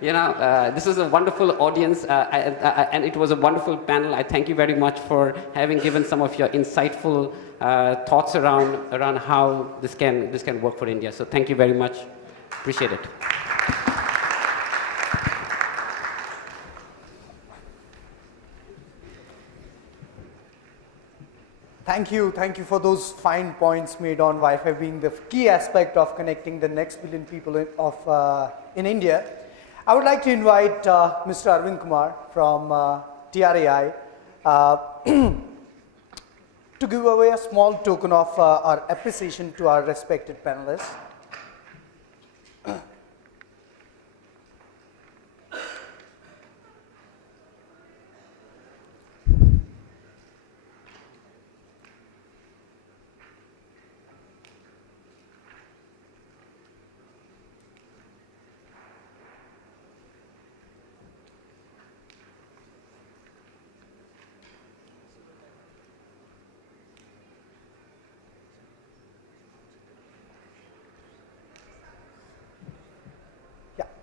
This is a wonderful audience, and it was a wonderful panel. I thank you very much for having given some of your insightful thoughts around how this can work for India. So thank you very much. Appreciate it. Thank you for those fine points made on Wi-Fi being the key aspect of connecting the next billion people in India. I would like to invite Mr. Aravind Kumar from TRAI to give away a small token of our appreciation to our respected panelists.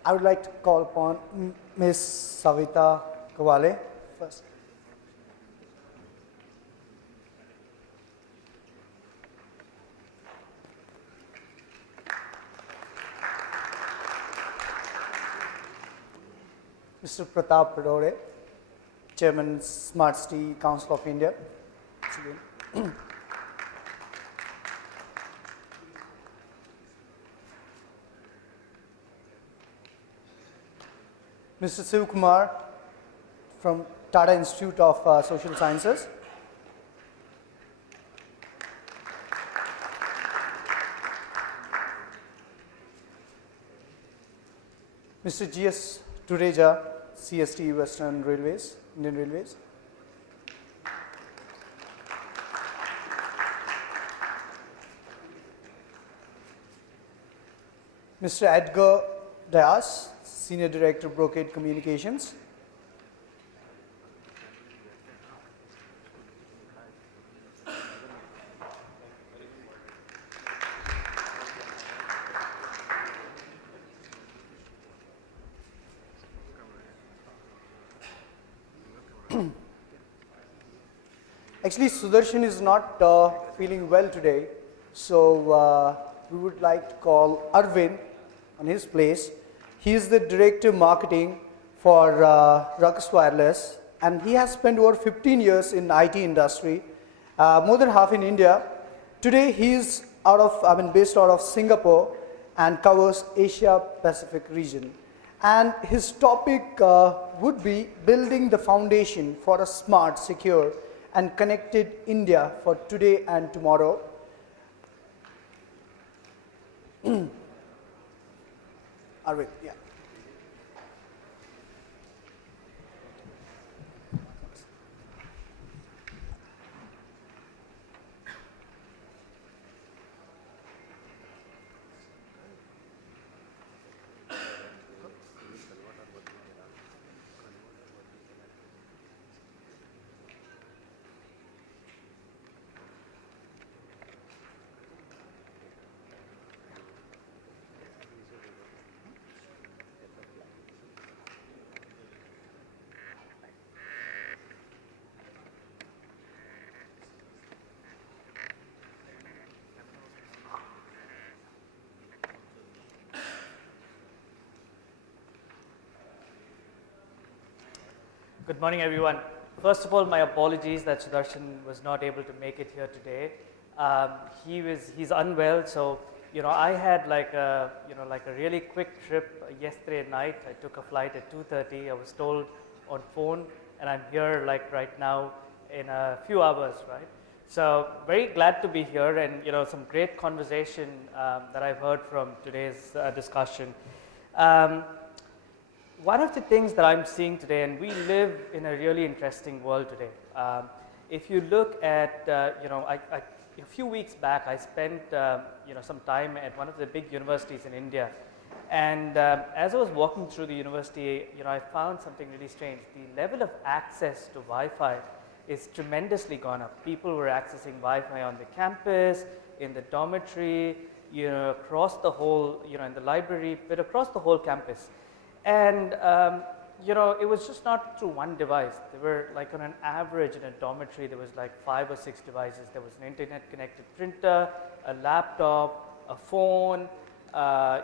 I would like to call upon Ms. Savita Kawale first. Mr. Pratap Padore, Chairman, Smart City Council of India. Mr. Shiv Kumar from Tata Institute of Social Sciences. Mr. G.S. Tureja, CST Western Railways, Indian Railways. Mr. Edgar Dias, Senior Director, Brocade Communications. Actually, Sudarshan is not feeling well today, so we would like to call Aravind on his place. He is the Director Marketing for Ruckus Wireless, and he has spent over 15 years in IT industry, more than half in India. Today he is based out of Singapore and covers Asia Pacific region. And his topic would be building the foundation for a smart, secure and connected India for today and tomorrow. Aravind, yeah. Good morning, everyone. First of all, my apologies that Sudarshan was not able to make it here today. He's unwell, so I had like a really quick trip yesterday night. I took a flight at 2:30. I was told on phone, and I'm here like right now in a few hours, right? So very glad to be here, and some great conversation that I've heard from today's discussion. One of the things that I'm seeing today, and we live in a really interesting world today. If you look at, a few weeks back, I spent, some time at one of the big universities in India. And as I was walking through the university, I found something really strange. The level of access to Wi-Fi is tremendously gone up. People were accessing Wi-Fi on the campus, in the dormitory, across the whole, in the library, but across the whole campus. And it was just not through one device. There were like on an average in a dormitory, there was like 5 or 6 devices. There was an internet connected printer, a laptop, a phone, a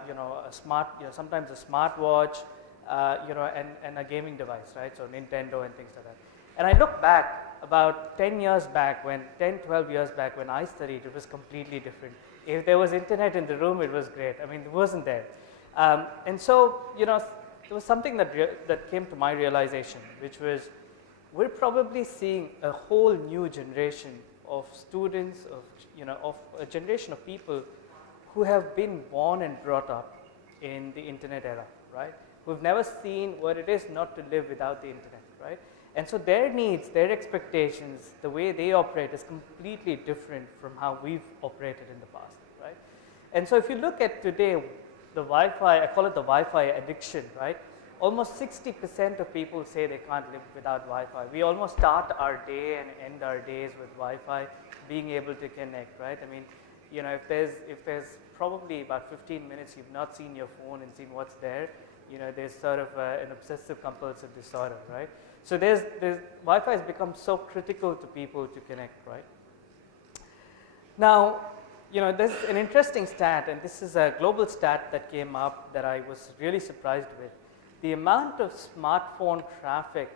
smart, sometimes a smartwatch, and a gaming device, right? So Nintendo and things like that. And I look back about 10 years back, 12 years back when I studied, it was completely different. If there was internet in the room, it was great. I mean, it wasn't there. And so, there was something that came to my realization, which was we're probably seeing a whole new generation of students, of a generation of people who have been born and brought up in the internet era, right? Who've never seen what it is not to live without the internet, right? And so their needs, their expectations, the way they operate is completely different from how we've operated in the past, right? And so if you look at today, the Wi-Fi, I call it the Wi-Fi addiction, right? Almost 60% of people say they can't live without Wi-Fi. We almost start our day and end our days with Wi-Fi, being able to connect, right? I mean, if there's probably about 15 minutes you've not seen your phone and seen what's there, there's sort of an obsessive compulsive disorder, right? So Wi-Fi has become so critical to people to connect, right? Now, there's an interesting stat, and this is a global stat that came up that I was really surprised with. The amount of smartphone traffic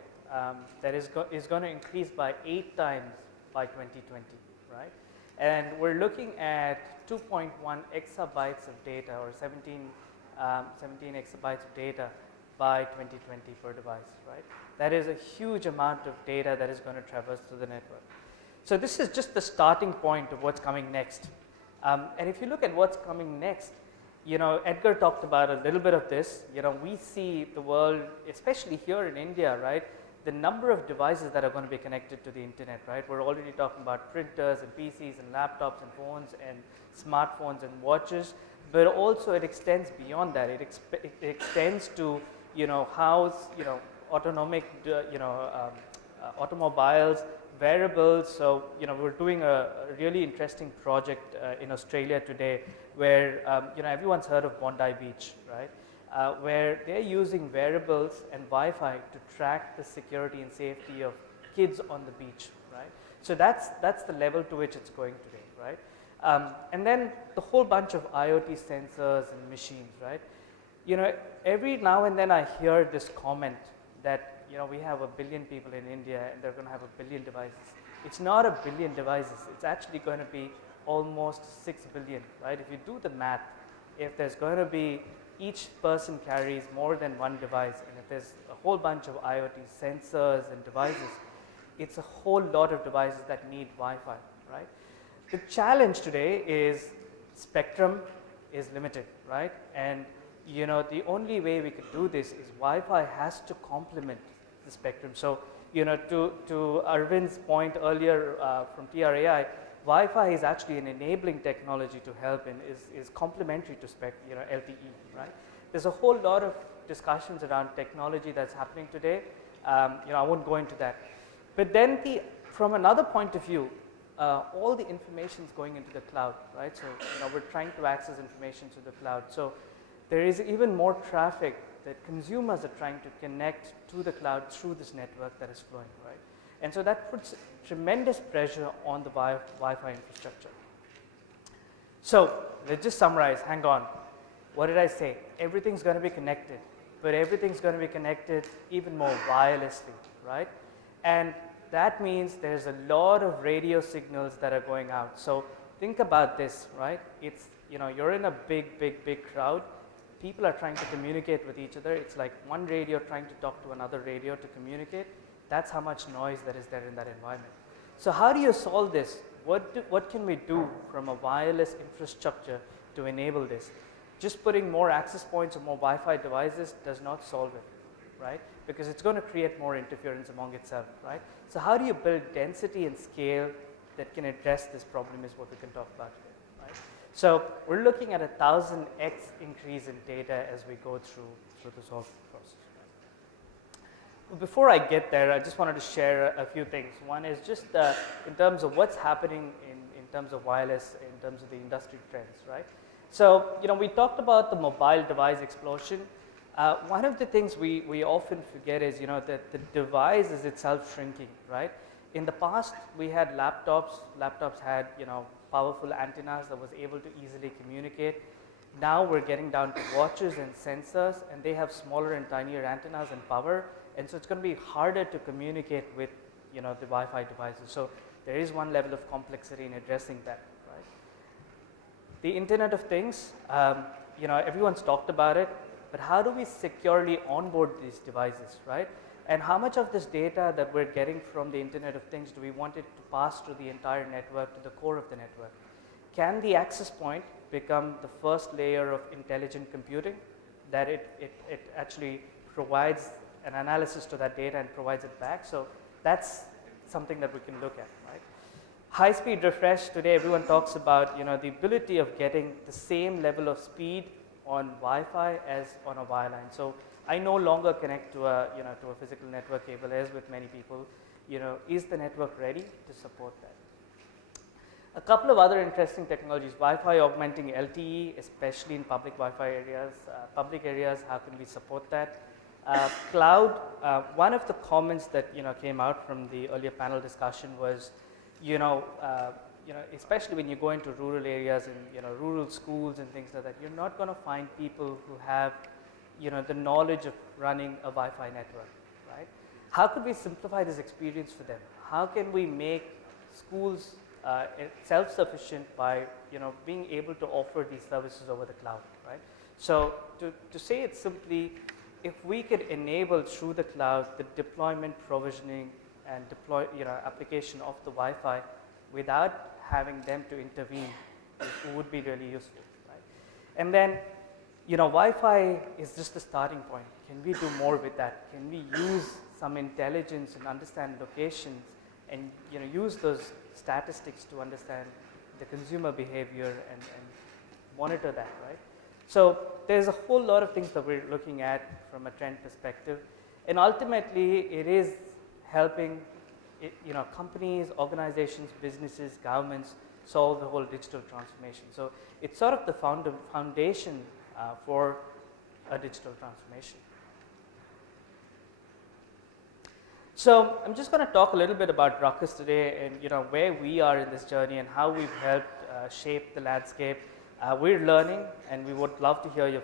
that is going to increase by 8 times by 2020, right? And we're looking at 2.1 exabytes of data, or 17 exabytes of data by 2020 per device, right? That is a huge amount of data that is going to traverse through the network. So this is just the starting point of what's coming next. And if you look at what's coming next, Edgar talked about a little bit of this. We see the world, especially here in India, right? The number of devices that are going to be connected to the internet, right? We're already talking about printers and PCs and laptops and phones and smartphones and watches, but also it extends beyond that. It extends to, automobiles, wearables. So, we're doing a really interesting project in Australia today where, everyone's heard of Bondi Beach, right? Where they're using wearables and Wi-Fi to track the security and safety of kids on the beach, right? So that's the level to which it's going today, right? And then the whole bunch of IoT sensors and machines, right? Every now and then I hear this comment that, we have 1 billion people in India and they're going to have 1 billion devices. It's not 1 billion devices. It's actually going to be almost 6 billion, right? If you do the math, if there's going to be each person carries more than one device, and if there's a whole bunch of IoT sensors and devices, it's a whole lot of devices that need Wi-Fi, right? The challenge today is spectrum is limited, right? And the only way we could do this is Wi-Fi has to complement the spectrum. So, to Arvind's point earlier from TRAI, Wi-Fi is actually an enabling technology to help and is complementary to LTE, right? There's a whole lot of discussions around technology that's happening today. I won't go into that. But then from another point of view, all the information is going into the cloud, right? So, we're trying to access information to the cloud. So, there is even more traffic that consumers are trying to connect to the cloud through this network that is flowing, right? And so that puts tremendous pressure on the Wi-Fi infrastructure. So let's just summarize, hang on. What did I say? Everything's going to be connected, but everything's going to be connected even more wirelessly, right? And that means there's a lot of radio signals that are going out. So think about this, right? It's, you're in a big crowd. People are trying to communicate with each other. It's like one radio trying to talk to another radio to communicate. That's how much noise that is there in that environment. So how do you solve this? What can we do from a wireless infrastructure to enable this? Just putting more access points or more Wi-Fi devices does not solve it, right? Because it's going to create more interference among itself, right? So how do you build density and scale that can address this problem is what we can talk about today, right? So we're looking at 1,000x increase in data as we go through this whole process. But before I get there, I just wanted to share a few things. One is just in terms of what's happening in terms of wireless, in terms of the industry trends, right? So, we talked about the mobile device explosion. One of the things we often forget is, that the device is itself shrinking, right? In the past, we had laptops. Laptops had, powerful antennas that was able to easily communicate. Now we're getting down to watches and sensors, and they have smaller and tinier antennas and power, and so it's going to be harder to communicate with, the Wi-Fi devices. So there is one level of complexity in addressing that, right? The Internet of Things, everyone's talked about it, but how do we securely onboard these devices, right? And how much of this data that we're getting from the Internet of Things do we want it to pass through the entire network to the core of the network? Can the access point become the first layer of intelligent computing, that it actually provides an analysis to that data and provides it back? So that's something that we can look at, right? High-speed refresh, today everyone talks about, the ability of getting the same level of speed on Wi-Fi as on a wireline. So I no longer connect to a physical network cable, as with many people. Is the network ready to support that? A couple of other interesting technologies, Wi-Fi augmenting LTE, especially in public Wi-Fi areas. Public areas, how can we support that? Cloud, one of the comments that came out from the earlier panel discussion was, especially when you go into rural areas and rural schools and things like that, you're not going to find people who have the knowledge of running a Wi-Fi network, right? How could we simplify this experience for them? How can we make schools self-sufficient by being able to offer these services over the cloud, right? So to say it simply, if we could enable through the cloud the deployment, provisioning, and application of the Wi-Fi without having them to intervene, it would be really useful, right? And then, Wi-Fi is just the starting point. Can we do more with that? Can we use some intelligence and understand locations and use those statistics to understand the consumer behavior and monitor that, right? So there's a whole lot of things that we're looking at from a trend perspective, and ultimately it is helping companies, organizations, businesses, governments solve the whole digital transformation. So it's sort of the foundation for a digital transformation. So I'm just going to talk a little bit about Ruckus today, and where we are in this journey and how we've helped shape the landscape. We're learning, and we would love to hear your